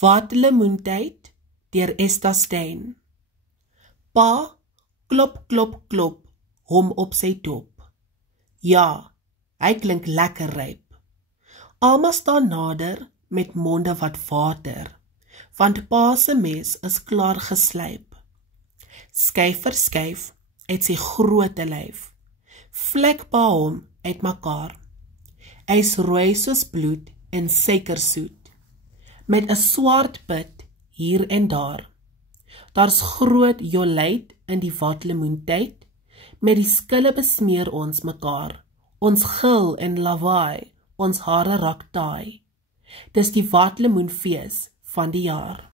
Waterlemoentyd deur Esta Stein. Pa, klop, klop, klop, hom op sy dop. Ja, hy klink lekker ryp. Alma staan nader met monde wat water, want pa se mes is klaar geslyp. Skyf vir skyf uit sy groote lyf, vlek pa hom uit mekaar. Hy's rooi soos bloed en suikersoet, met 'n swart pit hier en daar. Daar's groot jolijt in die watlemoentyd, met die skille besmeer ons mekaar, ons gil en lawaai, ons hare raak taai. Dis die watlemoenfees van die jaar.